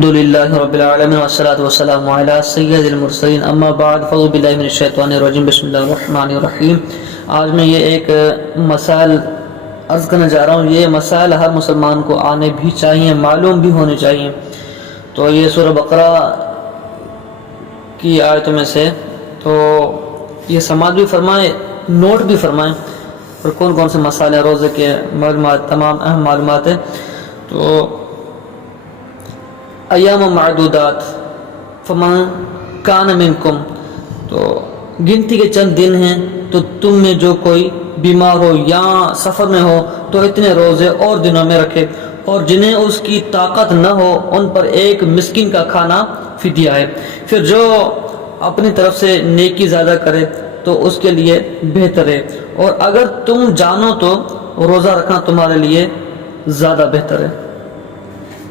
الحمدللہ رب العالمین والصلاة والسلام علی سید المرسلین اما بعد فاعوذ باللہ من الشیطان الرجیم بسم اللہ الرحمن الرحیم۔ آج میں یہ ایک مسائل عرض کرنے جا رہا ہوں۔ یہ مسائل ہر مسلمان کو آنے بھی چاہیے، معلوم بھی ہونے چاہیے۔ تو یہ سورہ بقرہ کی آیتوں میں سے تو یہ سماعت بھی فرمائیں، نوٹ بھی فرمائیں، اور کون کون سے مسائل ہیں، روزے کے معلومات، تمام اہم معلومات ہیں۔ تو ایام معدودات فمن کان منکم، تو گنتی کے چند دن ہیں، تو تم میں جو کوئی بیمار ہو یا سفر میں ہو تو اتنے روزے اور دنوں میں رکھے، اور جنہیں اس کی طاقت نہ ہو ان پر ایک مسکین کا کھانا فدیہ ہے۔ پھر جو اپنی طرف سے نیکی زیادہ کرے تو اس کے لیے بہتر ہے، اور اگر تم جانو تو روزہ رکھنا تمہارے لیے زیادہ بہتر ہے۔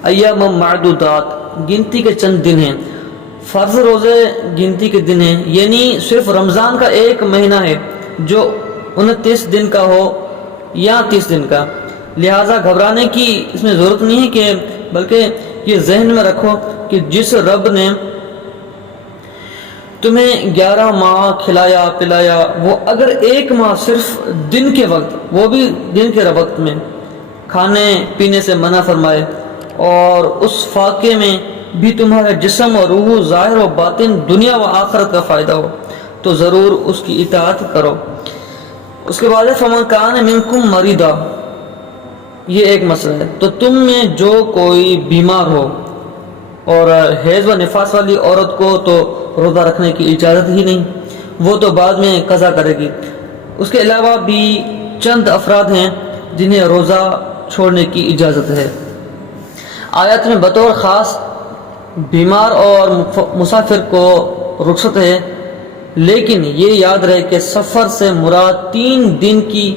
ایام معدودات گنتی کے چند دن ہیں، فرض روزے گنتی کے دن ہیں، یعنی صرف رمضان کا ایک مہینہ ہے جو 29 دن کا ہو یا 30 دن کا، لہٰذا گھبرانے کی اس میں ضرورت نہیں ہے، کہ بلکہ یہ ذہن میں رکھو کہ جس رب نے تمہیں 11 ماہ کھلایا پلایا، وہ اگر ایک ماہ صرف دن کے وقت، وہ بھی دن کے وقت میں کھانے پینے سے منع فرمائے، اور اس فاقے میں بھی تمہارا جسم اور روح ظاہر و باطن دنیا و آخرت کا فائدہ ہو، تو ضرور اس کی اطاعت کرو۔ اس کے بعد فمن کان منکم مریضا، یہ ایک مسئلہ ہے، تو تم میں جو کوئی بیمار ہو، اور حیض و نفاس والی عورت کو تو روزہ رکھنے کی اجازت ہی نہیں، وہ تو بعد میں قضا کرے گی۔ اس کے علاوہ بھی چند افراد ہیں جنہیں روزہ چھوڑنے کی اجازت ہے۔ آیت میں بطور خاص بیمار اور مسافر کو رخصت ہے، لیکن یہ یاد رہے کہ سفر سے مراد 3 دن کی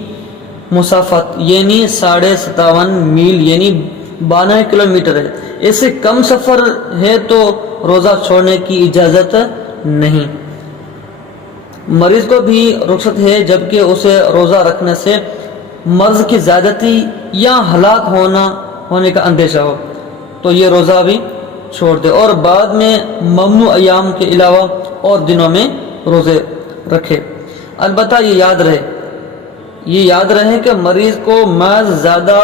مسافت یعنی 57.5 میل یعنی 92 کلومیٹر ہے۔ اس سے کم سفر ہے تو روزہ چھوڑنے کی اجازت نہیں۔ مریض کو بھی رخصت ہے جبکہ اسے روزہ رکھنے سے مرض کی زیادتی یا ہلاک ہونے کا اندیشہ ہو، تو یہ روزہ بھی چھوڑ دے، اور بعد میں ممنوع ایام کے علاوہ اور دنوں میں روزے رکھے۔ البتہ یہ یاد رہے کہ مریض کو محض زیادہ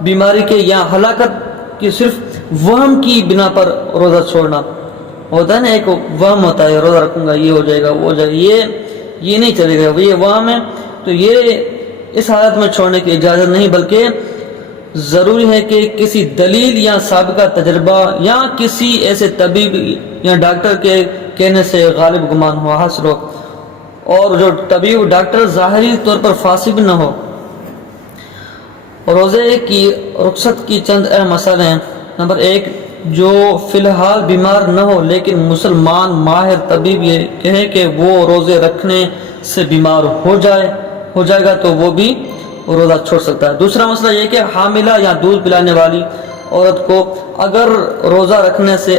بیماری کے یا ہلاکت کی صرف وہم کی بنا پر روزہ چھوڑنا ہوتا ہے نا، ایک وہم ہوتا ہے روزہ رکھوں گا یہ ہو جائے گا وہ ہو جائے گا، یہ نہیں چلے گا، یہ وہم ہے، تو یہ اس حالت میں چھوڑنے کی اجازت نہیں، بلکہ ضروری ہے کہ کسی دلیل یا سابقہ تجربہ یا کسی ایسے طبیب یا ڈاکٹر کے کہنے سے غالب گمان ہو حاصل ہو، اور جو طبیب ڈاکٹر ظاہری طور پر فاسق نہ ہو۔ روزے کی رخصت کی چند اہم مسائل ہیں۔ نمبر 1، جو فی الحال بیمار نہ ہو لیکن مسلمان ماہر طبیب یہ کہے کہ وہ روزے رکھنے سے بیمار ہو جائے گا تو وہ بھی روزہ چھوڑ سکتا ہے۔ دوسرا مسئلہ یہ کہ حاملہ یا دودھ پلانے والی عورت کو اگر روزہ رکھنے سے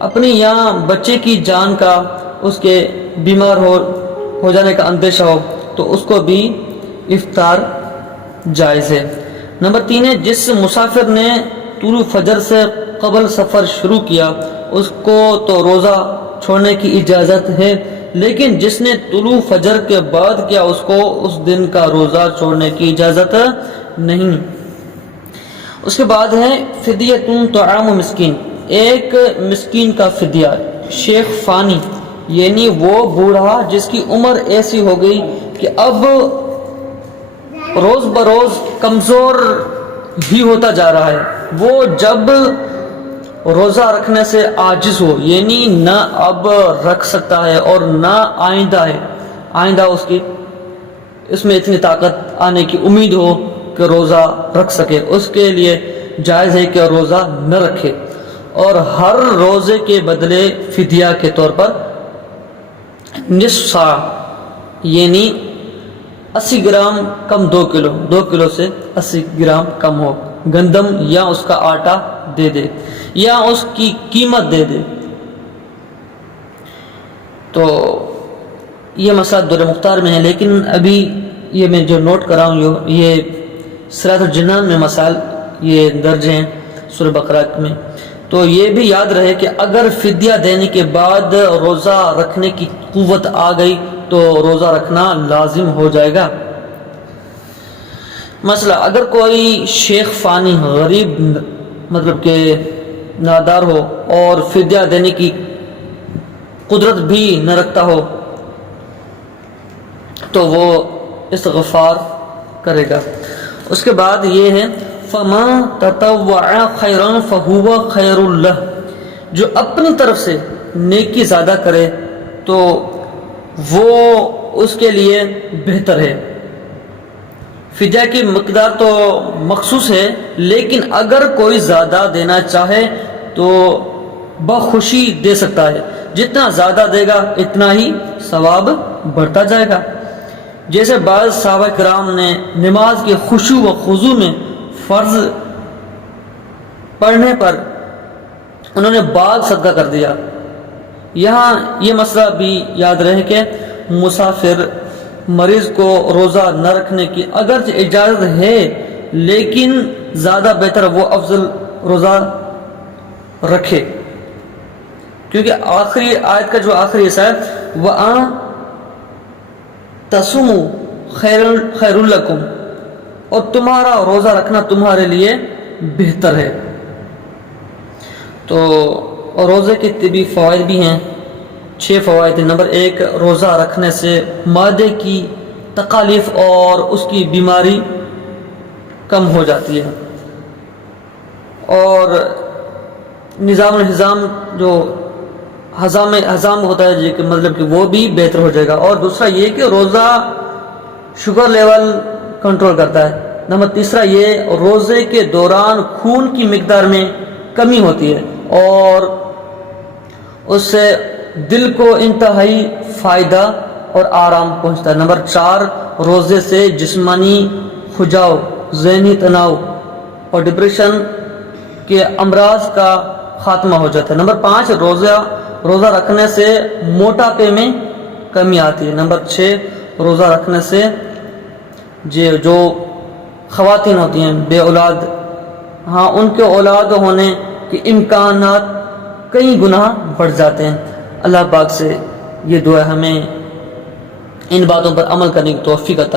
اپنی یا بچے کی جان کا، اس کے بیمار ہو جانے کا اندیشہ ہو تو اس کو بھی افطار جائز ہے۔ نمبر 3 ہے، جس مسافر نے طلوع فجر سے قبل سفر شروع کیا اس کو تو روزہ چھوڑنے کی اجازت ہے، لیکن جس نے طلوع فجر کے بعد کیا اس کو اس دن کا روزہ چھوڑنے کی اجازت نہیں۔ اس کے بعد ہے فدیۃ طعام مسکین، ایک مسکین کا فدیہ۔ شیخ فانی یعنی وہ بوڑھا جس کی عمر ایسی ہو گئی کہ اب روز بروز کمزور ہی ہوتا جا رہا ہے، وہ جب روزہ رکھنے سے عاجز ہو، یعنی نہ اب رکھ سکتا ہے اور نہ آئندہ اس میں اتنی طاقت آنے کی امید ہو کہ روزہ رکھ سکے، اس کے لیے جائز ہے کہ روزہ نہ رکھے، اور ہر روزے کے بدلے فدیہ کے طور پر نصف سا یعنی 80 گرام کم 2 کلو سے 80 گرام کم ہو گندم یا اس کا آٹا دے دے یا اس کی قیمت دے دے۔ تو یہ مسئلہ دور مختار میں ہے، لیکن ابھی یہ میں جو نوٹ کر رہا ہوں یہ صراط الجنان میں مسائل یہ درج ہیں سورہ بقرہ میں۔ تو تو یہ بھی یاد رہے کہ اگر فدیہ دینے کے بعد روزہ رکھنے کی قوت آ گئی تو روزہ رکھنا لازم ہو جائے گا۔ مسئلہ، اگر کوئی شیخ فانی غریب مطلب کہ نادار ہو اور فدیہ دینے کی قدرت بھی نہ رکھتا ہو تو وہ استغفار کرے گا۔ اس کے بعد یہ ہے فَمَا تَطَوَّعَ خَيْرًا فَهُوَ خَيْرٌ لَهُ، جو اپنی طرف سے نیکی زیادہ کرے تو وہ اس کے لیے بہتر ہے۔ فدیہ کی مقدار تو مخصوص ہے، لیکن اگر کوئی زیادہ دینا چاہے تو بخوشی دے سکتا ہے، جتنا زیادہ دے گا اتنا ہی ثواب بڑھتا جائے گا۔ جیسے بعض صحابہ کرام نے نماز کے خشوع و خضوع میں فرض پڑھنے پر انہوں نے بعض صدقہ کر دیا۔ یہاں یہ مسئلہ بھی یاد رہے کہ مسافر مریض کو روزہ نہ رکھنے کی اگرچہ اجازت ہے، لیکن زیادہ بہتر وہ افضل روزہ رکھے، کیونکہ آخری آیت کا جو آخری حصہ ہے وَأَن تَصُومُوا خَيْرٌ لَكُمْ، اور تمہارا روزہ رکھنا تمہارے لیے بہتر ہے۔ تو روزے کے طبی فوائد بھی ہیں، 6 فوائد ہیں۔ نمبر 1، روزہ رکھنے سے معدے کی تکالیف اور اس کی بیماری کم ہو جاتی ہے، اور نظام الہضام جو ہضام ہوتا ہے کہ مطلب کہ وہ بھی بہتر ہو جائے گا۔ اور دوسرا یہ کہ روزہ شوگر لیول کنٹرول کرتا ہے۔ نمبر تیسرا یہ روزے کے دوران خون کی مقدار میں کمی ہوتی ہے اور اس سے دل کو انتہائی فائدہ اور آرام پہنچتا ہے۔ نمبر 4، روزے سے جسمانی کھجاؤ، ذہنی تناؤ اور ڈپریشن کے امراض کا خاتمہ ہو جاتا ہے۔ نمبر 5، روزہ رکھنے سے موٹاپے میں کمی آتی ہے۔ نمبر 6، روزہ رکھنے سے جو خواتین ہوتی ہیں بے اولاد، ہاں ان کے اولاد ہونے کے امکانات کئی گنا بڑھ جاتے ہیں۔ اللہ پاک سے یہ دعا ہمیں ان باتوں پر عمل کرنے کی توفیق عطا